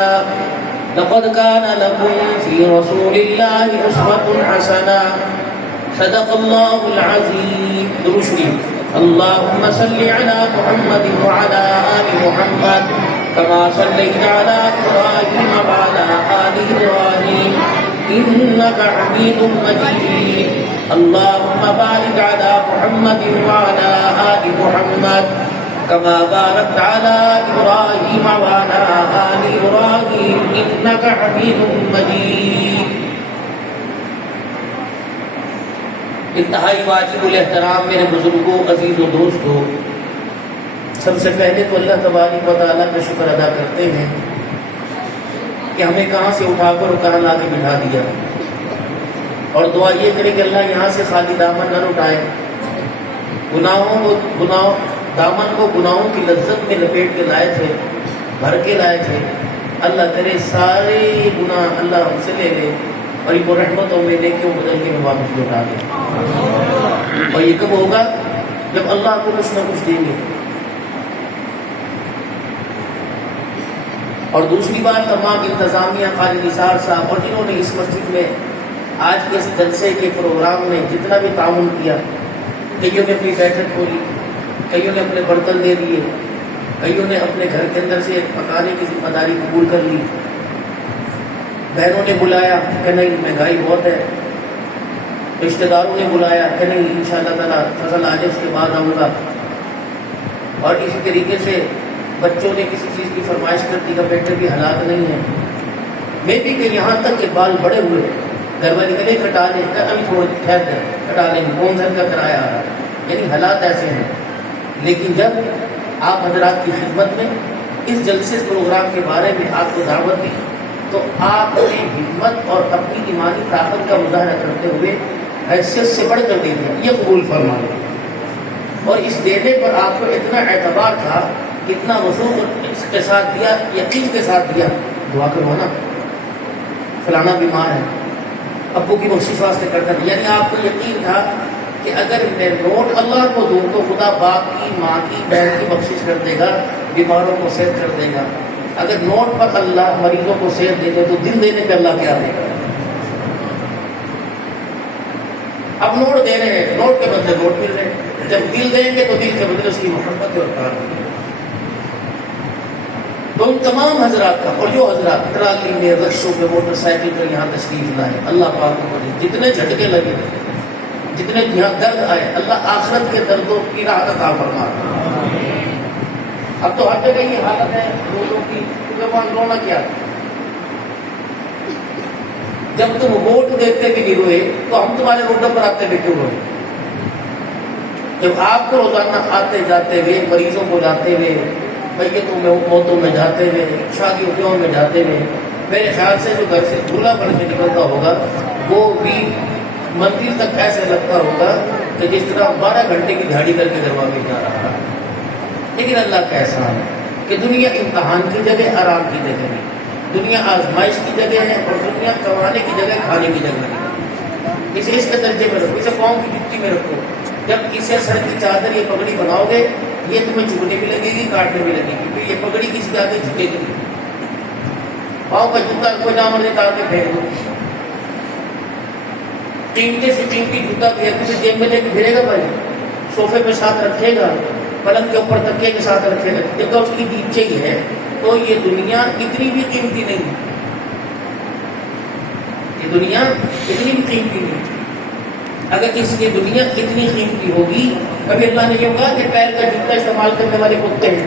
لقد كان لكم في رسول الله أسوة حسنة صدق الله العظيم. درود شریف. اللهم صل على محمد وعلى آل محمد كما صليت على إبراهيم وعلى آل إبراهيم إنك حميد مجيد. اللهم بارك على محمد وعلى آل محمد كما باركت على إبراهيم وعلى آل إبراهيم إنك حميد مجيد. انتہائی واجب الاحترام میرے بزرگوں، عزیز و دوستوں، سب سے پہلے تو اللہ تبارک و تعالیٰ کا شکر ادا کرتے ہیں کہ ہمیں کہاں سے اٹھا کر کہاں لا کے بٹھا دیا، اور دعا یہ کرے کہ اللہ یہاں سے خالی دامن نہ اٹھائے، دامن کو گناہوں کی لذت میں لپیٹ کے لائے تھے، بھر کے لائے تھے. اللہ کرے سارے گناہ اللہ ہم سے لے لے اور ان کو رحمتوں میں نیکیوں بدل کے میں واپس لوٹا دے. اور یہ کب ہوگا؟ جب اللہ کو کچھ نہ کچھ دیں گے. اور دوسری بات، تمام انتظامیہ، خالد نثار صاحب اور جنہوں نے اس مسجد میں آج کے اس جلسے کے پروگرام میں جتنا بھی تعاون کیا، کئیوں نے اپنی بیٹھک کھولی، کئیوں نے اپنے برتن دے دیے، کئیوں نے اپنے گھر کے اندر سے پکانے کی ذمہ داری قبول کر لی، بہنوں نے بلایا کہ نہیں مہنگائی بہت ہے، رشتہ داروں نے بلایا کہ نہیں انشاءاللہ تعالیٰ فصل آ جائے اس کے بعد آؤں گا، اور اسی طریقے سے بچوں نے کسی چیز کی فرمائش کر دی کہ بیٹے بھی حالات نہیں ہیں، میں بھی کہ یہاں تک کہ بال بڑے ہوئے، گھر والے کہنے کٹا لیں، ابھی تھوڑا ٹھہر دیں کٹا لیں گے، کون سا کا کرایہ آ رہا ہے، یعنی حالات ایسے ہیں. لیکن جب آپ حضرات کی خدمت میں اس جلسے پروگرام کے بارے میں آپ کو دعوت دی تو آپ نے ہمت اور اپنی ایمانی طاقت کا مظاہرہ کرتے ہوئے حیثیت سے بڑھ کر دے دیا، یہ قبول فرما لیں. اور اس دینے پر آپ کو اتنا اعتبار تھا، اتنا وضوح کے ساتھ دیا، یقین کے ساتھ دیا، دعا کرو نا فلانا بیمار ہے ابو کی بخشش واسطے کرتا تھا. یعنی آپ کو یقین تھا کہ اگر میں نوٹ اللہ کو دوں تو خدا باپ کی، ماں کی، بہن کی بخشش کر دے گا، بیماروں کو صحت کر دے گا. اگر نوٹ پر اللہ مریضوں کو صحت دے دے تو دل دینے پہ اللہ کیا دے گا؟ اب نوٹ دے رہے ہیں، نوٹ کے بدلے نوٹ مل رہے ہیں، جب دل دیں گے تو دل کے بدلے اس کی محبت اور پیار ملے گا. تو ان تمام حضرات کا، اور جو حضرات ٹرالی میں، رکشوں میں، موٹر سائیکل پر یہاں تشریف لائے، اللہ پاک کو جتنے جھٹکے لگے، جتنے یہاں درد آئے، اللہ آخرت کے دردوں کی راحت عطا فرما. اب تو ہر جگہ یہ حالت ہے لوگوں کی، رونا کیا؟ جب تم ووٹ دیتے بھی نہیں روئے تو ہم تمہارے روڈوں پر آتے ہوئے کیوں روئے؟ جب آپ کو روزانہ آتے جاتے ہوئے، مریضوں کو جاتے ہوئے، میتوں میں، موتوں میں جاتے ہوئے، شادیوں بیاہوں میں جاتے ہوئے، میرے خیال سے جو گھر سے دھولا بن کے نکلتا ہوگا وہ بھی منزل تک ایسے لگتا ہوگا کہ جس طرح 12 گھنٹے کی دھاڑی کر کے گھروا میں جا رہا ہے. لیکن اللہ کا احسان ہے کہ دنیا امتحان کی جگہ، آرام کی جگہ ہے، دنیا آزمائش کی جگہ ہے، اور دنیا کمانے کی جگہ، کھانے کی جگہ ہے. اسے اس کے درجے میں رکھو، اسے پاؤں کی جُتی میں رکھو. جب اسے سر کی چادر، یہ پگڑی بناؤ گے، یہ تمہیں چبھنے بھی لگے گی، کاٹنے بھی لگے گی، پھر یہ پگڑی کسی کے آگے جھکے گی. پاؤں کا جوتا کو جہاں مرضی ڈال کے پھینک دو. قیمتی سے قیمتی جوتا کسی جیب میں لے کے پھرے گا بھائی، صوفے پہ ساتھ رکھے گا، پلنگ کے اوپر تکیے کے ساتھ رکھے گا، جب اس کی نیچے ہی ہے تو یہ دنیا اتنی بھی قیمتی نہیں ہے. یہ دنیا اتنی بھی قیمتی نہیں. اگر اس کی دنیا اتنی قیمتی ہوگی، کبھی اللہ نے یہ کہا کہ پیر کا جوتا استعمال کرنے والے کتے ہیں،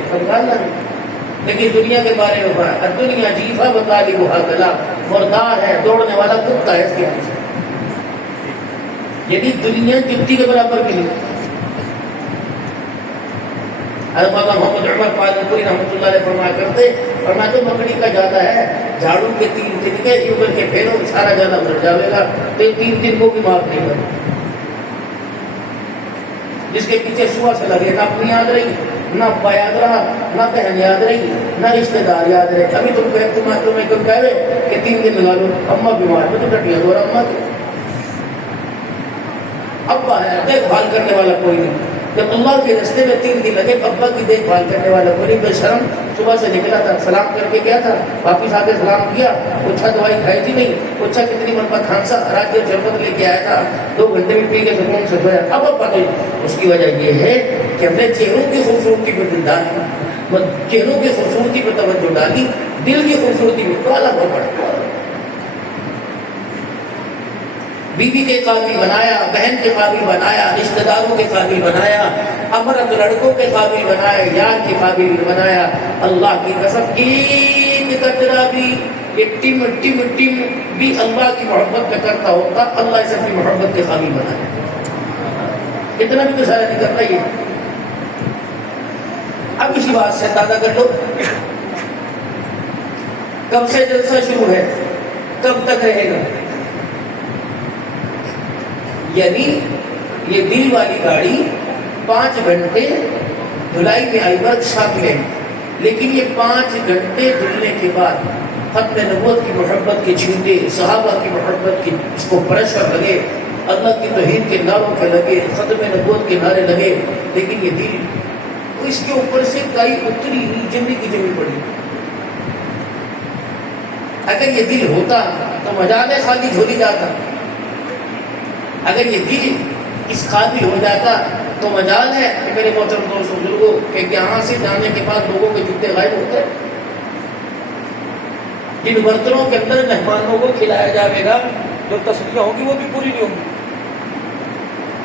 لیکن دنیا کے بارے میں بڑا دنیا جیفا بطالب گلا، مردار ہے، دوڑنے والا کتا ہے اس کے پیچھے. یعنی دنیا جتی کے برابر بھی نہیں. حضرت محمد عمر پالنپوری رحمۃ اللہ علیہ فرمایا کرتے، اور میں تو مکڑی کا جاتا ہے، جھاڑو کے 3 دن کے یوں کر کے پھیرو، سارا جانا اتر جائے گا، تو 3 دن کو بھی معاف نہیں کرے. جس کے پیچھے صبح سے لگے، نہ اپنی یاد رہی، نہ ابا یاد رہا، نہ بہن یاد رہی، نہ رشتے دار یاد رہے. ابھی تمہیں کم کہہ رہے کہ 3 دن لگا لو، اماں بیمار میں تو ڈٹیا دو، اماں کی ابا ہے، دیکھ بھال کرنے والا کوئی نہیں. جب اللہ کے رستے میں 3 دن لگے، ابا کی دیکھ بھال کرنے والا کوئی نہیں، بے شرم صبح سے نکلا تھا، سلام کر کے گیا تھا، واپس آ کے سلام کیا، اچھا دوائی کھائی تھی نہیں، اچھا کتنی مرتبہ کھانسا، رات کے شربت لے کے آیا تھا، 2 گھنٹے میں پی کے سکون سے سویا. اب پتہ اس کی وجہ یہ ہے کہ ہم نے چہروں کی خوبصورتی پر دل ڈالی، چہروں کی خوبصورتی پر توجہ ڈالی، دل کی خوبصورتی میں تو الگ ہو پڑا. بیوی کے قابل بنایا، بہن کے قابل بنایا، رشتہ داروں کے قابل بنایا، امرد لڑکوں کے قابل بنایا، یار کے قابل بنایا. اللہ کی قسم ایک قطرہ بھی یہ ٹم ٹم ٹم بھی اللہ کی محبت میں کرتا ہوتا، اللہ اسے اپنی محبت کے قابل بنایا. اتنا بھی تو سارا نہیں کرتا. یہ اب اسی بات سے اندازہ کر لو کب سے جلسہ شروع ہے، کب تک رہے گا. یعنی یہ دل والی گاڑی 5 گھنٹے دھلائی میں آئی ورک شامل ہے، لیکن یہ 5 گھنٹے دھلنے کے بعد ختم نبوت کی محبت کے چھینٹے، صحابہ کی محبت کی اس کو پریشر لگے، اللہ کی توحید کے نعروں کے لگے، ختم نبوت کے نعرے لگے، لیکن یہ دل تو اس کے اوپر سے کئی اتری نہیں، جمی کی جمی پڑی. اگر یہ دل ہوتا تو مجال خالی جھولی جاتا. اگر یہ دل اس قابل ہو جاتا تو مجال ہے کہ میرے محترم دوست بزرگوں کہ یہاں سے جانے کے بعد لوگوں کے جوتے غائب ہوتے ہیں. جن برتنوں کے اندر مہمانوں کو کھلایا جائے گا جو تصویریں ہوگی وہ بھی پوری نہیں ہوگی.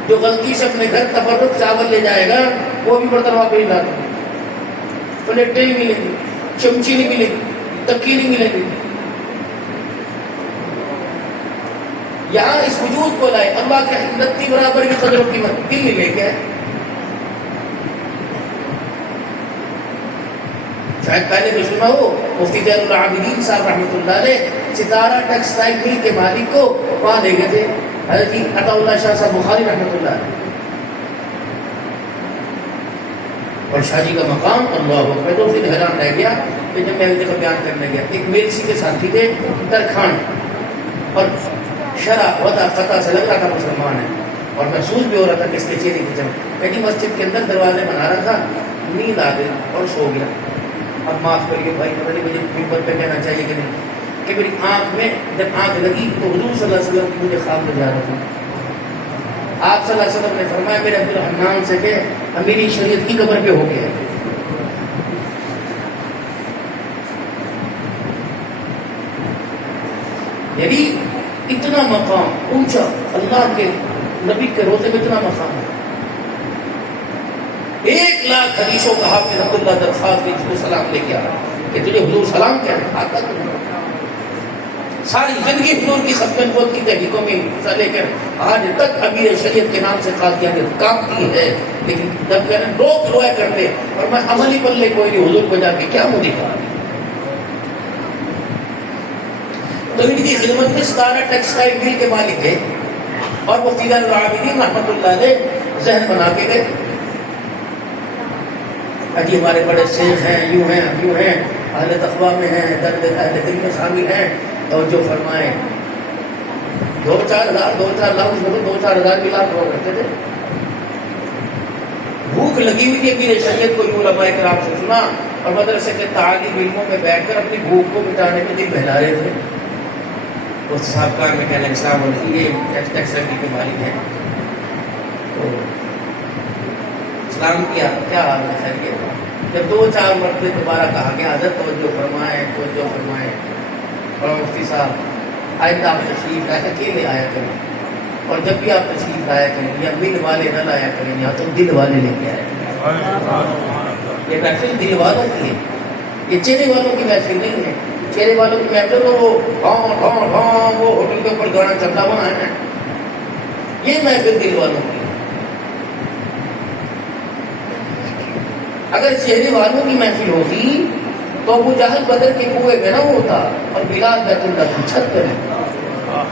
جو غلطی سے اپنے گھر تفرق چاول لے جائے گا وہ بھی برتن واپس نہیں لاتا. پلیٹیں نہیں ملیں گی، چمچی نہیں ملے گی، تکی نہیں ملے گی. یہاں اس وجود کو لائے اللہ کے حمدتی برابر کی قدر و قیمت دل نہیں لے کے. شاید پہلے بھی سنا ہو مفتی زین العابدین صاحب رحمۃ اللہ علیہ ستارہ ٹیکسٹائل مل کے مالک کو وہاں لے گئے تھے، حضرت عطا اللہ شاہ صاحب بخاری رحمۃ اللہ علیہ. اور شاہ جی کا مقام اللہ اکبر. تو اس دن حیران رہ گیا کہ جب میں ایک جگہ بیان کرنے گیا، ایک میلسی کے ساتھی تھے درخان، اور شرح وضع قطع سے لگ رہا تھا مسلمان ہے، اور محسوس بھی ہو رہا تھا کہ اس کے چہرے کی چمک. کہیں جی مسجد کے اندر دروازے بنا رہا تھا، نیند آ گئی اور سو گیا. اب معاف کریے بھائی، پتہ نہیں مجھے ممبر پہ کہنا چاہیے کہ نہیں، کہ میری آنکھ میں جب آنکھ لگی تو حضور صلی اللہ علیہ وسلم کی مجھے خواب میں جا رہا تھا. آپ صلی اللہ علیہ وسلم نے فرمایا میرے عبد الرحمن سے کہ میری شریعت کی قبر پہ ہو گیا. یعنی اتنا مقام اونچا اللہ کے نبی کے روزے میں اتنا مقام ہے. 1 لاکھ حدیثوں کا حافظ عبداللہ درخواست نے اس کو سلام لے کے آیا کہ تجھے حضور سلام کیا ہے آتا تو نہیں. ساری زندگی حضور کی ختم نبوت کی تحقیقوں میں حصہ لے کر آج تک امیر شریعت کے نام سے قادیانیت کام کی ہے، لیکن جب لوگ رویا کرتے اور میں عملی پلے کوئی نہیں، حضور کو جا کے کیا منہ دکھا. تو ان کی خدمت میں ستارہ ٹیکسٹائل مل کے مالک ہے، اور مفتی زین العابدین رحمۃ اللہ علیہ ذہن بنا کے گئے. اجی ہمارے بڑے شیخ ہیں، یوں ہیں اہل تقویٰ میں ہیں، درد اہل دل میں شامل ہیں، اور جو فرمائیں 2-4 لاکھ 2-4 ہزار بھی لاکھ ہوا کرتے تھے. بھوک لگی ہوئی تھی کہ شریعت کو یوں علماء کرام سے سنا، اور مدرسے کے تعلیم علموں میں بیٹھ کر اپنی بھوک کو مٹانے میں دل بہلا رہے تھے. اس صاحب کار میں کہنا اسلام اور یہ ٹیکسٹائل کے مالک ہیں، تو اسلام کیا حال ہے خیریت. جب 2-4 مرتبے دوبارہ کہا گیا حضرت توجہ فرمائیں، اور مفتی صاحب آئندہ آپ تشریف لائے اکیلے آیا کریں، اور جب بھی آپ تشریف لایا کریں یا مل والے نہ لایا کریں، یا تو دل والے لے کے آیا کریں. یہ محفل دل والوں کی ہے، یہ چہرے والوں کی محفل نہیں ہے. چہرے والوں کی محفل تو وہ وہ ہوٹل کے اوپر گانا چلتا ہوا ہے، یہ محفل دل والوں کی. اگر چہرے والوں کی محفل ہوتی تو ابو جہل بدر کے کنویں میں نہ ہوتا، اور بلال بیت اللہ کی چھت پہ رہتا.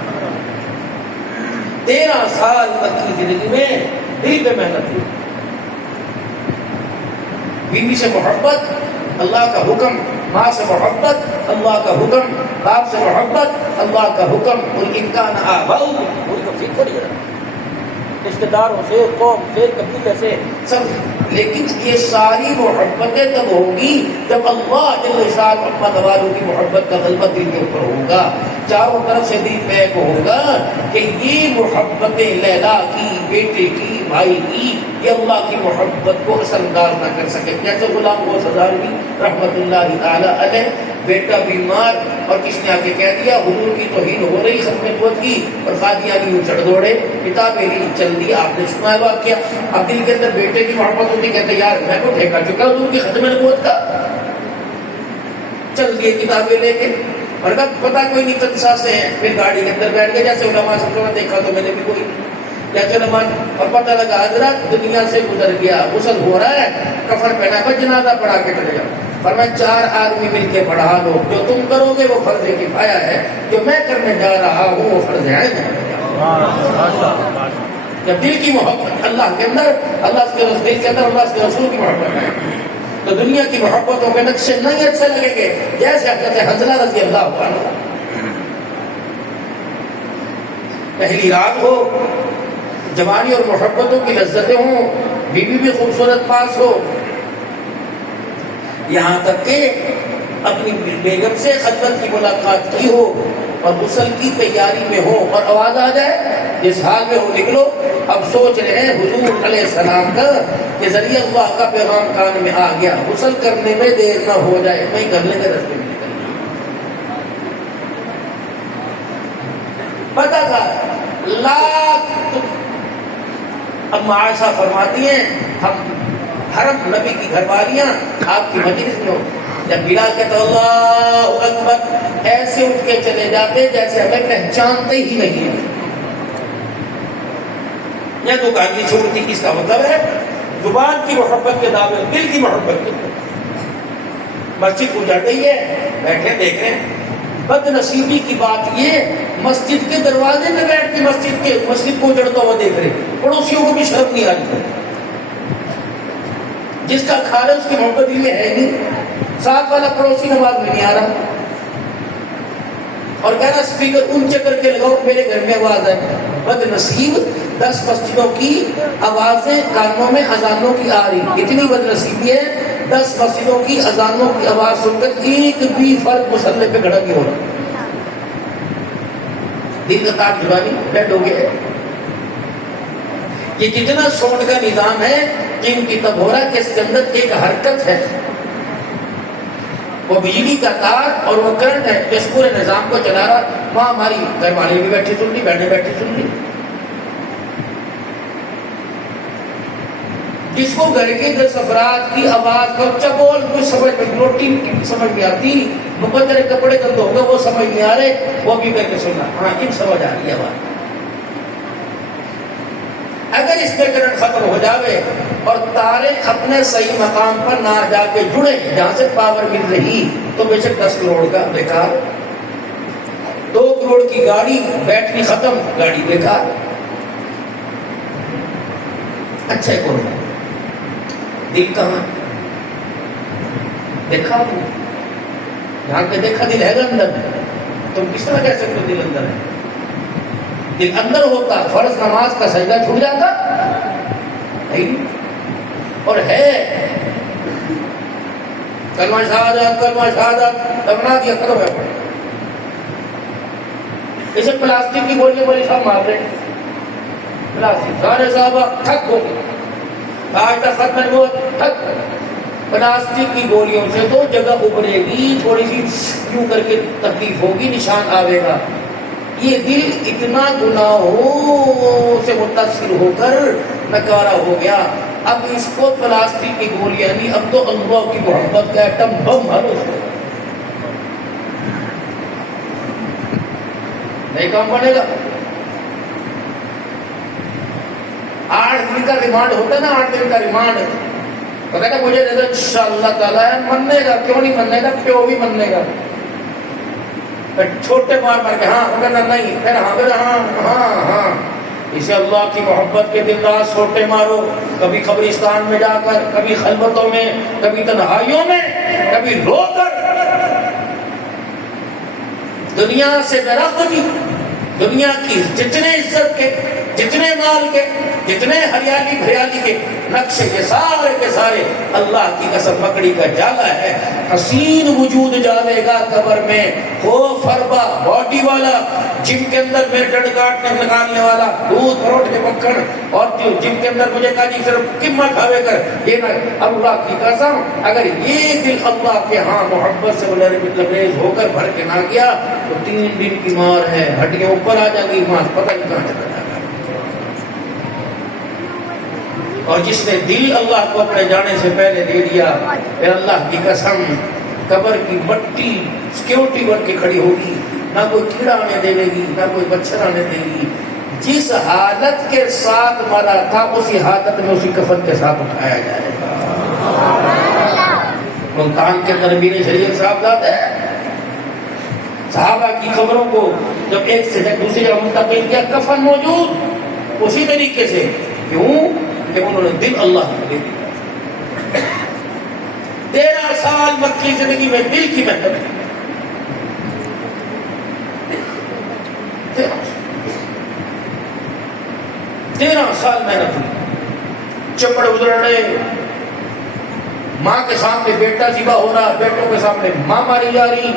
13 سال تک کی زندگی میں دل پہ محنت ہوئی. بیوی سے محبت، اللہ کا حکم، ماں سے محبت، اللہ کا حکم، باپ سے محبت، اللہ کا حکم. امکان آباؤ رشتہ داروں سے، قوم سے، قبیلے سے، سب لیکن یہ ساری محبتیں تب ہوگی جب اللہ جل شان محمد والوں کی محبت کا غلبہ دل کے اوپر ہوگا، چاروں طرف سے دل پیک ہوگا کہ یہ محبت لیلا کی، بیٹے کی، بھائی کی، یہ اللہ کی محبت کو اثر انداز نہ کر سکے۔ جیسے غلام غوث ہزاروی رحمۃ اللہ تعالی علیہ، بیٹا بیمار اور کس نے آ کے کہہ دیا حضور کی توہین ہو رہی ختم نبوت کی، اور قادیانی یوں چڑھ دوڑے، کتابیں لی چل دی، آپ نے سنا ہے واقعہ۔ اب دل کے اندر بیٹے کی محبت ہوتی، کہتے یار میں کو ٹھیکا چکا حضور کی ختم نبوت کا، چل دیے کتابیں لے کے، اور اگر پتا کوئی نہیں تنسا سے ہیں، پھر گاڑی کے اندر بیٹھ گئے، جیسے علماء سے تھوڑا دیکھا تو میں نے بھی کوئی جیسے نماز، اور پتہ لگا حضرت دنیا سے گزر گیا، غسل ہو رہا ہے، کفن پہنا ہے، جنازہ پڑھا کے چلے جاؤ۔ فرمایا 4 آدمی مل کے پڑھا لو، جو تم کرو گے وہ فرض کفایہ ہے، جو میں کرنے جا رہا ہوں وہ فرض عین ہے۔ جب دل کی محبت اللہ کے اندر، اللہ کے دل کے اندر اللہ کے رسول کی محبت ہے، تو دنیا کی محبتوں کے نقشے نہیں اچھے لگیں گے۔ جیسے حضرت حنظلہ رضی اللہ عنہ، پہلی رات ہو، جوانی اور محبتوں کی لذتیں ہوں، بیوی بھی خوبصورت پاس ہو، یہاں تک کہ اپنی بیگم سے خلوت کی ملاقات کی ہو اور غسل کی تیاری میں ہو، اور آواز آ جائے جس حال میں ہو نکلو، اب سوچ رہے ہیں حضور علیہ السلام کا کہ ذریعہ اللہ کا پیغام کان میں آ گیا، غسل کرنے میں دیر نہ ہو جائے، نہیں کرنے کے رستے میں نکل پتا تھا لاکھ۔ اب عائشہ فرماتی ہیں ہم حرم نبی کی گھر والیاں آپ کی مجلس میں ہو، جب بلال کہتا اللہ اکبر ایسے اٹھ کے چلے جاتے جیسے ہمیں پہچانتے ہی نہیں ہیں۔ یہ تو گالی چھوڑتی، کس کا مطلب ہے زبان کی محبت کے دعوے، دل کی محبت کے دعوے۔ مسجد اجڑ گئی ہے، بیٹھے دیکھ رہے ہیں، بد نصیبی کی بات یہ مسجد کے دروازے میں بیٹھ کے مسجد کو اجڑتا ہوا دیکھ رہے، پڑوسیوں کو بھی شرم نہیں آئی، جس کا کھا رہا ہے اس کی محبت دل میں ہے نہیں، ساتھ والا پڑوسی نماز میں نہیں آ رہا، اور کہہ رہا اسپیکر اونچے کر کے لگاؤ میرے گھر میں آواز ہے۔ بد نصیب 10 مسجدوں کی آوازیں کانوں میں اذانوں کی آ رہی، اتنی بد نصیبی ہے 10 مسجدوں کی اذانوں کی آواز سن کر ایک بھی فرد مصلی پہ کھڑا نہیں ہو رہا، دل کا تاک جوانی ڈیڈ ہو گیا ہے۔ یہ جتنا سونڈ کا نظام ہے ان کی تب ہو رہا ہے کہ اس کے اندر ایک حرکت ہے، وہ بجلی کا تار اور وہ کرنٹ ہے جو اس پورے نظام کو چلا رہا۔ وہاں ہماری گھر والے بھی بیٹھے سن لی، بہنیں بیٹھی سن لی، جس کو گھر کے 10 افراد کی آواز بچہ بول کچھ سمجھ میں، روٹی سمجھ نہیں آتی، مقدر کپڑے گندے ہو گئے وہ سمجھ نہیں آ رہے، وہ بھی کر کے سننا، ہاں ان سمجھ آ رہی ہے آواز۔ اگر اس میں کرنٹ ختم ہو جاوے اور تارے اپنے صحیح مقام پر نہ جا کے جڑے جہاں سے پاور مل رہی، تو بے شک 10 کروڑ کا بیکار، 2 کروڑ کی گاڑی بیٹری ختم، گاڑی بیکار۔ اچھا ہے کون ہے دل کہاں دیکھا آپ نے؟ یہاں کے دیکھا دل ہے گا اندر، تم کس طرح کہہ سکتے ہو دل اندر ہے؟ دل اندر ہوتا فرض نماز کا سجدہ چھوٹ جاتا نہیں، اور ہے کلمہ شہادت دبنا دیا کرو ہے پڑے، اسے پلاسٹک کی گولیاں بڑی صاحب مار رہے ہیں، پلاسٹک سارے صاحب ٹھک ہو گئے، آج تک ختم نبوت ٹھک، پلاسٹک کی گولیوں سے تو جگہ ابھرے گی، تھوڑی سی یوں کر کے تکلیف ہوگی، نشان آئے گا۔ یہ دل اتنا گناہوں سے متاثر ہو کر نکارا ہو گیا، اب اس کو پلاسٹک کی گولیاں نہیں، اب تو اللہ کی محبت کا ایٹم بم ہر اس کو نہیں کام بنے گا۔ 8 دن کا ریمانڈ ہوتا ہے نا، 8 دن کا ریمانڈ، تو کہتا مجھے دے دو انشاءاللہ تعالیٰ مننے گا، کیوں نہیں مننے گا، پیو بھی مننے گا، چھوٹے مار مار کے ہاں اگر نہیں پھر ہاں ہاں ہاں، اسے اللہ کی محبت کے دن رات چھوٹے مارو، کبھی قبرستان میں جا کر، کبھی خلوتوں میں، کبھی تنہائیوں میں، کبھی رو کر، دنیا سے بے رغبتی، دنیا کی جتنے عزت کے، جتنے مال کے، جتنے ہریالی بھریالی کے نقشے کے سارے اللہ کی قسم مکڑی کا جالا ہے. حسین وجود جالے گا قبر میں، ہو فربا باڈی والا، جم کے اندر میں ڈنڈ کاٹنے نکالنے والا، دودھ پروٹے مکھن، اور جو جم کے اندر مجھے کہا جی صرف قیمہ کھاوے کر یہ نہ. اللہ کی قسم اگر یہ دل اللہ کے ہاں محبت سے لبریز ہو کر بھر کے نہ گیا تو 3 دن کی مار ہے، ہڈیاں اوپر آ جائیں گی، ماس پتہ نہیں کہاں چلا جائے گا. اور جس نے دل اللہ کو اپنے جانے سے پہلے دے دیا، پھر اللہ کی قسم قبر کی مٹی سیکورٹی بن کے کھڑی ہوگی، نہ کوئی کیڑا آنے دے گی، نہ کوئی مچھر آنے دے گی. جس حالت کے ساتھ مرا تھا اسی حالت میں اسی کفن کے ساتھ اٹھایا جائے گا. ملتان کے اندر امیر شریعت صاحب ذات ہے، صحابہ کی قبروں کو جب ایک سے دوسری جگہ منتقل کیا، کفن موجود اسی طریقے سے. کیوں کہ انہوں نے دل اللہ کو دے دیا. 13 سال مکی زندگی میں دل کی محنت ہے. 13 سال محنت ہوئی، چپڑ ادھر رہے، ماں کے سامنے بیٹا ذبح ہو رہا، بیٹوں کے سامنے ماں ماری جا رہی،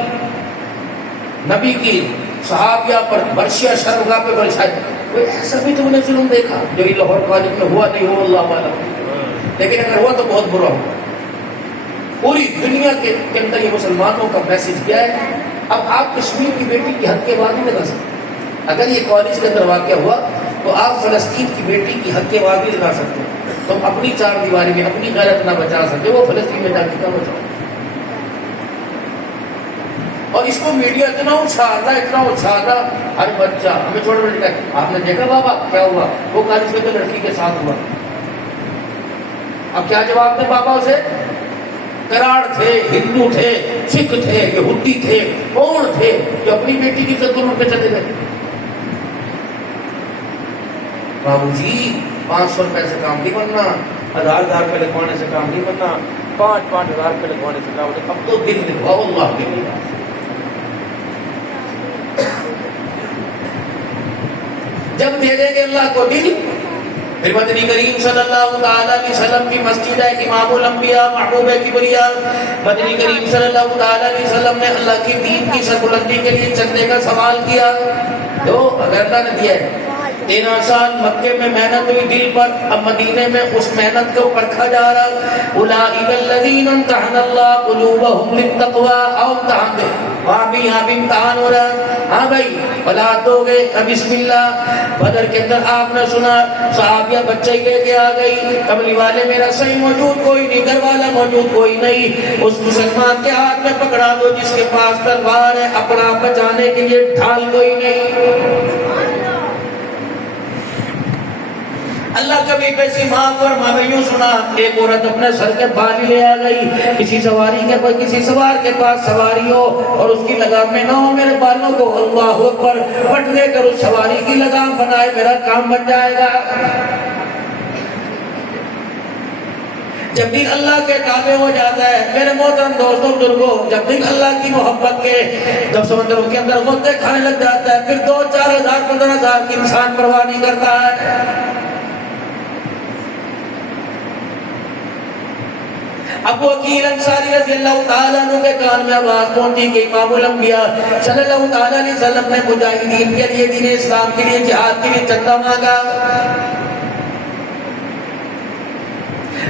نبی کی صحابیہ پر برشیا شرمگاہ پہ برشائی. کوئی ایسا بھی تم نے ظلم دیکھا جو یہ لاہور کالج میں ہوا نہیں ہو اللہ والا، لیکن اگر ہوا تو بہت برا ہوا. پوری دنیا کے اندر یہ مسلمانوں کا میسج کیا ہے. اب آپ کشمیر کی بیٹی کی حق کے بعد نہیں لگا سکتے. اگر یہ کالج کے اندر واقعہ ہوا تو آپ فلسطین کی بیٹی کی حق کے بعد نہیں لگا سکتے. تم اپنی 4 دیواری میں اپنی غیرت نہ بچا سکتے، وہ فلسطین میں جا کے کیا بچاؤ. اور اس کو میڈیا اتنا اچھاتا ہر بچہ ہمیں چھوڑ بیٹھا ہے. آپ نے دیکھا بابا کیا ہوا، وہ کالج میں تو لڑکی کے ساتھ ہوا. اب کیا جواب دے بابا اسے؟ کراڑ تھے، ہندو تھے، سکھ تھے، یہودی تھے، کون تھے جو اپنی بیٹی کی عزت کو اٹھ کے چلے گئے؟ بابو جی 500 روپے سے کام نہیں بننا، 1000 روپے لگوانے سے کام نہیں بننا، 5-5 ہزار روپے لگوانے سے کام. اب تو دل لگواؤ اللہ کے لیے. جب دے دیں گے اللہ کو دل، پھر مدنی کریم صلی اللہ تعالیٰ علیہ وسلم کی مسجد ہے امام الانبیاء محبوب کبریا، مدنی کریم صلی اللہ تعالیٰ علیہ وسلم نے اللہ کی دین کی سربلندی کے لیے چندے کا سوال کیا. تو اگر اللہ نے دیا ہے 13 سال مکے میں محنت ہوئی دل پر، اب مدینے میں اس محنت کو پرکھا جا رہا. اولئک الذین امتحن اللہ قلوبہم للتقوی، او امتحان دے وہاں بھی امتحان ہو رہا. ہاں بھائی اولاد دو گے بسم اللہ. بدر کے اندر آپ نے سنا صحابیہ بچے لے کے آ گئی، کملی والے میرا صحیح موجود کوئی نہیں، گھر والا موجود کوئی نہیں. اس مسلمان کے ہاتھ میں پکڑا دو جس کے پاس تلوار ہے، اپنا بچانے کے لیے ڈھال کوئی نہیں. اللہ کبھی پیسی معاف فرما. میں یوں سنا ایک عورت اپنے سر کے بال لے آ گئی، کسی سواری کے کوئی کسی سوار کے پاس سواری ہو اور اس کی لگام میں نہ ہو، میرے بالوں کو اللہ اکبر پٹ دے کر اس سواری کی لگام بنائے، میرا کام بن جائے گا. جب دل اللہ کے تابع ہو جاتا ہے میرے محترم دوستوں بزرگوں، جب دل اللہ کی محبت کے جب سمندروں کے اندر غوطے کھانے لگ جاتا ہے، پھر 2-4 ہزار 15 ہزار کی انسان پرواہ نہیں کرتا ہے. ابو عقیل انصاری رضی اللہ تعالیٰ عنہ کے کان میں آواز پہنچی کہ امام الانبیاء صلی اللہ تعالیٰ علیہ وسلم نے مجاہدین کے لیے، دین اسلام کے لیے، جہاد کے لیے چندہ مانگا.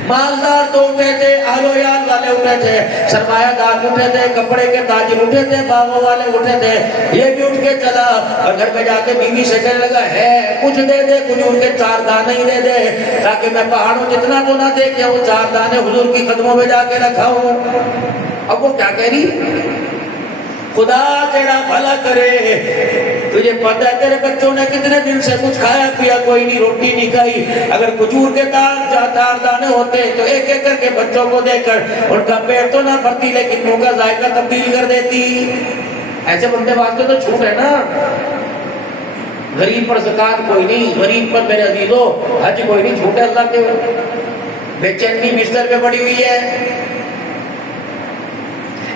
مالدار تو اٹھے تھے، اہل و عیال والے اٹھے تھے، سرمایہ دار اٹھے تھے، کپڑے کے تاجر اٹھے تھے، باغوں والے اٹھے تھے. یہ بھی اٹھ کے چلا اور گھر پہ جا کے بیوی سے کہنے لگا ہے کچھ دے دے، کچھ اٹھ کے 4 دانے ہی دے دے تاکہ میں پہاڑوں جتنا تو نہ دیکھ وہ 4 دانے حضور کی قدموں میں جا کے رکھا ہوں. اب وہ کیا کہہ رہی؟ خدا تیرا بھلا کرے، تجھے پتہ ہے تیرے بچوں نے کتنے دن سے کچھ کھایا پیا کوئی نہیں، روٹی نہیں کھائی. اگر کھجور کے 4 دانے ہوتے تو ایک ایک کر کے بچوں کو دے کر ان کا پیٹ تو نہ بھرتی لیکن منہ کا ذائقہ تبدیل کر دیتی. ایسے بندے واسطے تو چھوٹ ہے نا. غریب پر زکات کوئی نہیں، غریب پر میرے عزیزو حج کوئی نہیں، چھوٹ ہے اللہ کے. بے چینی بستر پہ پڑی ہوئی ہے.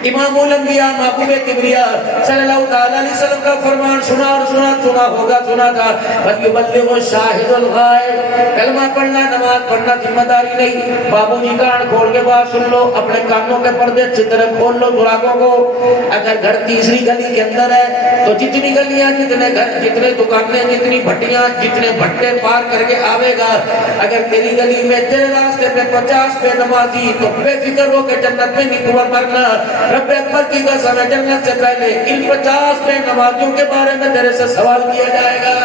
امام الانبیاء محبوب کبریا صلی اللہ تعالیٰ علیہ علیہ وسلم کا فرمان سنا اور سنا ہوگا، سنا تھا فَلْيُبَلِّغُ الشَّاهِدُ الْغَائِبَ، کلمہ پڑھنا نماز پڑھنا ذمہ داری نہیں۔ بابو جی کان کھول کے بات سن لو، اپنے کانوں کے پردے اچھی طرح کھول لو سراغوں کو۔ اگر گھر تیسری گلی کے اندر ہے تو جتنی گلیاں، جتنے گھر، جتنے دکانیں، جتنی بھٹیاں، جتنے بھٹے پار کر کے آوے گا، اگر تیری گلی میں تیرے راستے پہ 50 بے نمازی، تو بے فکر ہو کے جنت میں نہیں مرنا۔ رب اکبر کی قسم ہے جنت سے پہلے ان 50 بے نمازیوں کے بارے میں تیرے سے سوال کیا جائے گا۔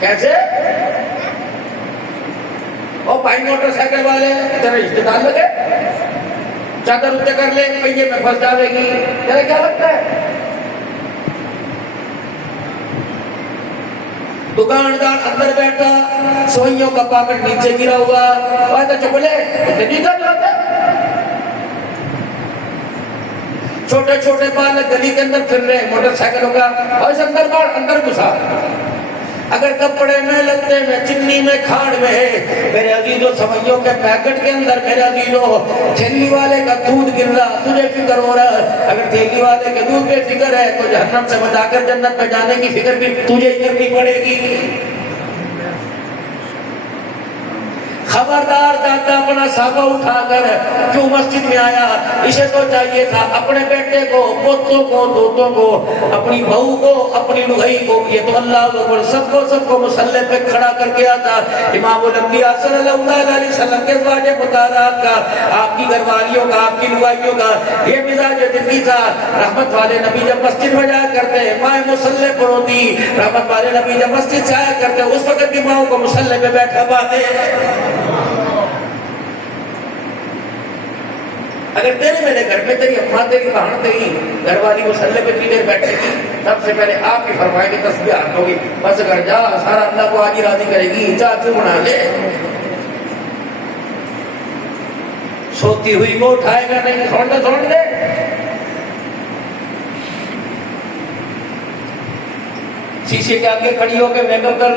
کیسے؟ او بھائی موٹر سائیکل والے تیرے رشتے دار لگے، چادر اٹھے کر لے، پہیے میں پھنس جاوے گی، تیرے کیا لگتا ہے؟ دکاندار اندر بیٹھا، سوئیوں کا پاکٹ نیچے گرا ہوا، تو چپلے اتنی کر لاتا۔ چھوٹے چھوٹے بالک گلی کے اندر پھر رہے موٹر سائیکلوں کا، اور اندر باڑ اندر گھسا۔ اگر کپڑے میں، لتے میں، چنی میں، کھاڑ میں ہے، میرے عزیزوں سوئیوں کے پیکٹ کے اندر، میرے عزیزوں تھیلی والے کا دودھ گر رہا، تجھے فکر ہو رہا ہے۔ اگر تھیلی والے کے دودھ پہ فکر ہے تو جہنم سے بچا کر جنت میں جانے کی فکر بھی تجھے ہی کرنی پڑے گی۔ خبردار دادا اپنا سابہ اٹھا کر کیوں مسجد میں آیا؟ اسے تو چاہیے تھا اپنے بیٹے کو، پوتوں کو، دوتوں کو، اپنی بہو کو، اپنی لوہی کو، یہ تو اللہ اکبر سب کو مصلی پہ کھڑا کر کے آتا۔ امام الانبیاء صلی اللہ علیہ وسلم کے ازواج مطہرات کا، آپ کی گھر والیوں کا، آپ کی لوہائیوں کا یہ مزاج زندگی تھا۔ رحمت والے نبی جب مسجد میں جایا کرتے، ماں مصلی پر ہوتی، رحمت والے نبی جب مسجد سے آیا کرتے، اس وقت بھی ماں کو مصلی پہ بیٹھا پاتے۔ اگر تیرے میرے گھر میں تیری اماں، تیری بہن، تیری گھر والی مصلی پہ تیرے بیٹھے گی، سب سے پہلے آپ ہی فرمائیں گے تسبیح ہاتھوں گی، بس گھر جا، سارا اللہ کو آج ہی راضی کرے گی، چاچو بنا لے۔ سوتی ہوئی وہ اٹھائے گا نہیں، چھوڑ دے۔ شیشے کے آگے کھڑی ہو کے میک اپ کر